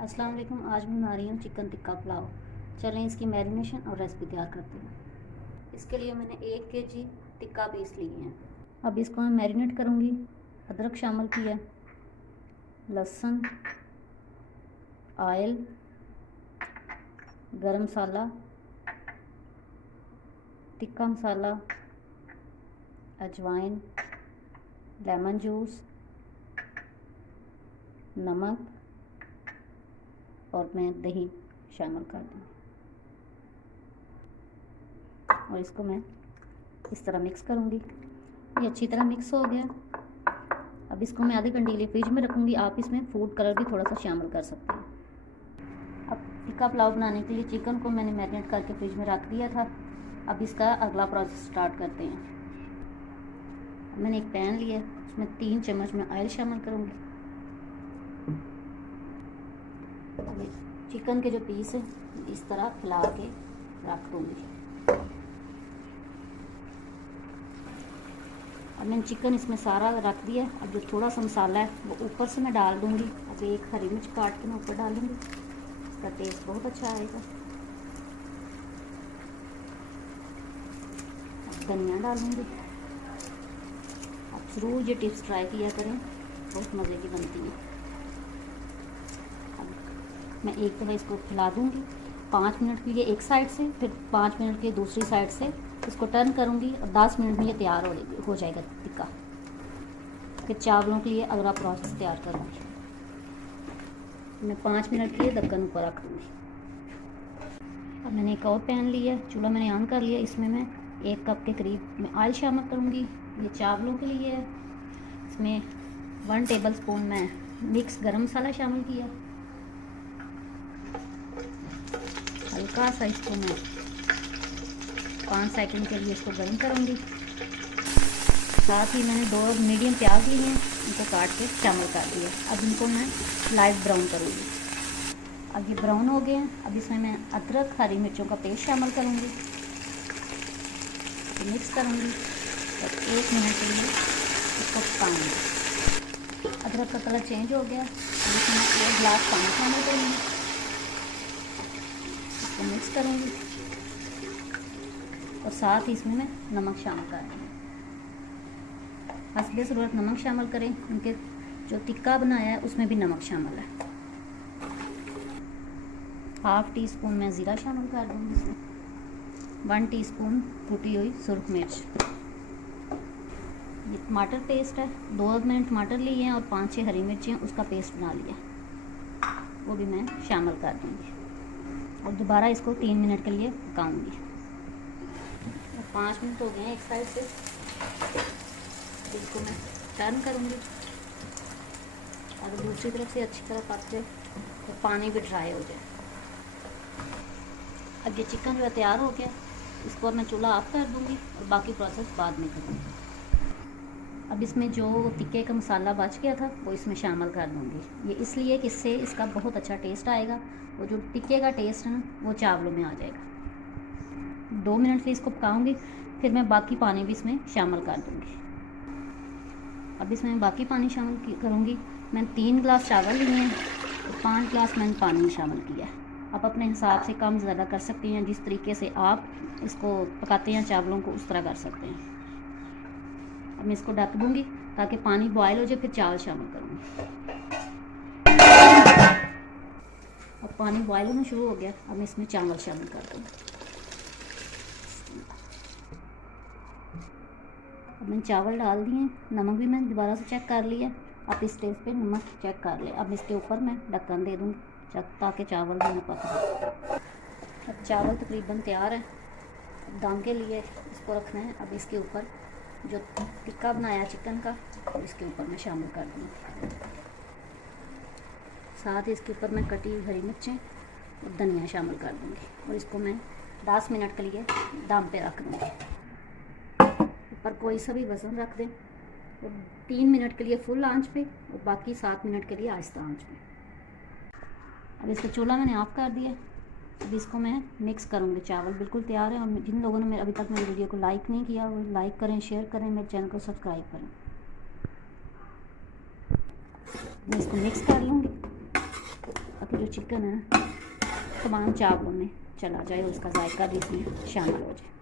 अस्सलाम वालेकुम। आज मैं बना रही हूँ चिकन टिक्का पुलाव। चलें इसकी मैरिनेशन और रेसिपी तैयार करते हैं। इसके लिए मैंने 1 केजी टिक्का पीस लिए हैं। अब इसको मैं मैरिनेट करूँगी। अदरक शामिल किया, लहसुन, ऑयल, गरम मसाला, टिक्का मसाला, अजवाइन, लेमन जूस, नमक और मैं दही शामिल कर दूँ और इसको मैं इस तरह मिक्स करूँगी। ये अच्छी तरह मिक्स हो गया। अब इसको मैं आधे घंटे के लिए फ्रिज में रखूँगी। आप इसमें फूड कलर भी थोड़ा सा शामिल कर सकते हैं। अब टिक्का पुलाव बनाने के लिए चिकन को मैंने मैरिनेट करके फ्रिज में रख दिया था। अब इसका अगला प्रोसेस स्टार्ट करते हैं। मैंने एक पैन लिया, उसमें 3 चम्मच में ऑयल शामिल करूँगी। चिकन के जो पीस है इस तरह फैला के रख दूँगी। अब मैंने चिकन इसमें सारा रख दिया। अब जो थोड़ा सा मसाला है वो ऊपर से मैं डाल दूँगी। अब एक हरी मिर्च काट के मैं ऊपर डालूँगी, इसका टेस्ट बहुत अच्छा आएगा। अब धनिया डालूँगी। आप ज़रूर ये टिप्स ट्राई किया करें, बहुत मज़े की बनती है। अब मैं एक दफ़ा इसको फैला दूँगी 5 मिनट के लिए एक साइड से, फिर 5 मिनट के दूसरी साइड से इसको टर्न करूँगी और 10 मिनट में ये तैयार हो जाएगा टिक्का। फिर चावलों के लिए अगला प्रोसेस तैयार करूँगी। मैं 5 मिनट के लिए ढक्कन ऊपर रख दूँगी। अब मैंने एक और पैन लिया, चूल्हा मैंने ऑन कर लिया। इसमें मैं 1 कप के करीब मैं ऑयल शामिल करूँगी। ये चावलों के लिए है। इसमें 1 टेबल स्पून मैं मिक्स गरम मसाला शामिल किया। हल्का सा इसको मैं 5 सेकंड के लिए इसको गर्म करूँगी। साथ ही मैंने 2 मीडियम प्याज लिए हैं, इनको काट के शामिल कर दिया। अब इनको मैं लाइट ब्राउन करूँगी। अब ये ब्राउन हो गए हैं। अब इसमें मैं अदरक, हरी मिर्चों का पेस्ट शामिल करूँगी, तो मिक्स करूँगी और 1 मिनट के लिए इसको पकाऊँगी। अदरक का कलर चेंज हो गया। अब इसमें 1 गिलास पानी शामिल करूँगी, इसको मिक्स करूँगी और साथ ही इसमें मैं नमक शामिल कर दूँगी। हस्बे ज़रूरत नमक शामिल करें, क्योंकि जो टिक्का बनाया है उसमें भी नमक शामिल है। 1/2 टीस्पून मैं ज़ीरा शामिल कर दूँगी इसमें। 1 टीस्पून कुटी हुई सुरख मिर्च। ये टमाटर पेस्ट है, 2 मैंने टमाटर लिए हैं और 5-6 हरी मिर्ची हैं, उसका पेस्ट बना लिया, वो भी मैं शामिल कर दूँगी और दोबारा इसको 3 मिनट के लिए पकाऊँगी। 5 मिनट हो गए हैं एक साइड से, इसको मैं टर्न करूँगी और दूसरी तरफ से अच्छी तरह पक जाए तो पानी भी ड्राई हो जाए। अब ये चिकन जो है तैयार हो गया, इसको मैं चूल्हा ऑफ कर दूँगी और बाकी प्रोसेस बाद में करूँगी। अब इसमें जो टिक्के का मसाला बच गया था वो इसमें शामिल कर दूँगी। ये इसलिए कि इससे इसका बहुत अच्छा टेस्ट आएगा। वो जो टिक्के का टेस्ट है ना वो चावलों में आ जाएगा। 2 मिनट से इसको पकाऊँगी, फिर मैं बाकी पानी भी इसमें शामिल कर दूँगी। अब इसमें मैं बाकी पानी शामिल करूँगी। मैंने 3 गिलास चावल लिए हैं, 5 गिलास मैंने पानी शामिल किया है। आप अपने हिसाब से कम ज़्यादा कर सकते हैं, जिस तरीके से आप इसको पकाते हैं चावलों को उस तरह कर सकते हैं। अब मैं इसको ढक दूँगी ताकि पानी बॉयल हो जाए, फिर चावल शामिल करूँगी। अब पानी बॉयल होना शुरू हो गया। अब मैं इसमें चावल शामिल कर दूँगी। अब मैंने चावल डाल दिए। नमक भी मैंने दोबारा से चेक कर लिया। आप इस स्टेज पे नमक चेक कर ले। अब इसके ऊपर मैं ढक्कन दे दूँगी ताकि चावल भी पक जाए। अब चावल तकरीबन तैयार है। दम के लिए इसको रखना है। अब इसके ऊपर जो टिक्का बनाया चिकन का इसके ऊपर मैं शामिल कर दूँगी। साथ ही इसके ऊपर मैं कटी हुई हरी मिर्चें और धनिया शामिल कर दूँगी और इसको मैं 10 मिनट के लिए दम पे रख दूँगी। ऊपर कोई सा भी वज़न रख दें और 3 मिनट के लिए फुल आंच पे और बाकी 7 मिनट के लिए आहिस्ता आंच पे। अब इसका चूल्हा मैंने ऑफ कर दिया। अब इसको मैं मिक्स करूँगी। चावल बिल्कुल तैयार है और जिन लोगों ने अभी तक मेरी वीडियो को लाइक नहीं किया वो लाइक करें, शेयर करें, मेरे चैनल को सब्सक्राइब करें। मैं इसको मिक्स कर लूँगी ताकि जो चिकन है तमाम चावलों में चला जाए और उसका जायका भी इसमें शामिल हो जाए।